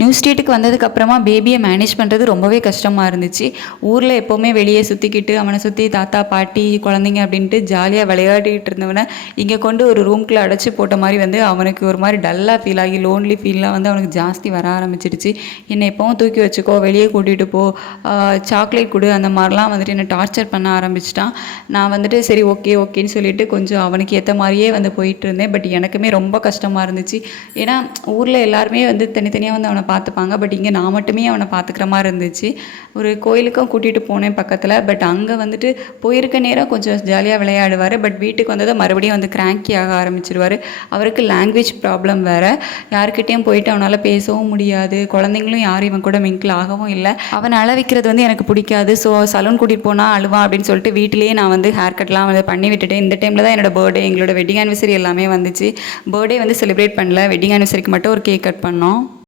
New ஸ்ட்ரீட்டுக்கு வந்ததுக்கப்புறமா பேபியை manage பண்ணுறது ரொம்பவே கஷ்டமாக இருந்துச்சு. ஊரில் எப்போவுமே வெளியே சுற்றிக்கிட்டு அவனை சுற்றி தாத்தா பாட்டி குழந்தைங்க அப்படின்ட்டு ஜாலியாக விளையாடிட்டு இருந்தவனை இங்கே கொண்டு ஒரு ரூம்குள்ளே அடைச்சி போட்ட மாதிரி வந்து அவனுக்கு ஒரு மாதிரி டல்லாக ஃபீல் ஆகி லோன்லி ஃபீல்லாம் வந்து அவனுக்கு ஜாஸ்தி வர ஆரம்பிச்சிடுச்சு. என்னை எப்போவும் தூக்கி வச்சுக்கோ, வெளியே கூட்டிகிட்டு போ, சாக்லேட் கொடு, அந்த மாதிரிலாம் வந்துட்டு என்னை டார்ச்சர் பண்ண ஆரம்பிச்சிட்டான். நான் வந்துட்டு சரி ஓகே ஓகேன்னு சொல்லிட்டு கொஞ்சம் அவனுக்கு ஏற்ற மாதிரியே வந்து போயிட்டு இருந்தேன். பட் எனக்குமே ரொம்ப கஷ்டமாக இருந்துச்சு. ஏன்னா ஊரில் எல்லாருமே வந்து தனித்தனியாக வந்து அவனை பார்த்துப்பாங்க. பட் இங்கே நான் மட்டுமே அவனை பார்த்துக்கிற மாதிரி இருந்துச்சு. ஒரு கோயிலுக்கும் கூட்டிகிட்டு போனேன் பக்கத்தில். பட் அங்கே வந்துட்டு போயிருக்க நேரம் கொஞ்சம் ஜாலியாக விளையாடுவார். பட் வீட்டுக்கு வந்ததை மறுபடியும் வந்து கிராங்கி ஆக ஆரம்பிச்சிடுவார். அவருக்கு லாங்குவேஜ் ப்ராப்ளம் வேறு. யாருக்கிட்டேயும் போயிட்டு அவனால் பேசவும் முடியாது. குழந்தைங்களும் யாரும் இவன் கூட மிங்கிள் ஆகவும் இல்லை. அவனை அழ வைக்கிறது வந்து எனக்கு பிடிக்காது. ஸோ சலூன் கூட்டிகிட்டு போனால் அழுவான் அப்படின்னு சொல்லிட்டு வீட்டிலேயே நான் வந்து ஹேர் கட்லாம் வந்து பண்ணி விட்டுட்டேன். இந்த டைமில் தான் என்னோடய பர்த்டே, எங்களோட வெட்டிங் ஆனிவர்சரி எல்லாமே வந்துச்சு. பர்த்டே வந்து செலிப்ரேட் பண்ணல, வெட்டிங் ஆனிவர்சரிக்கு மட்டும் ஒரு கேக் கட் பண்ணோம்.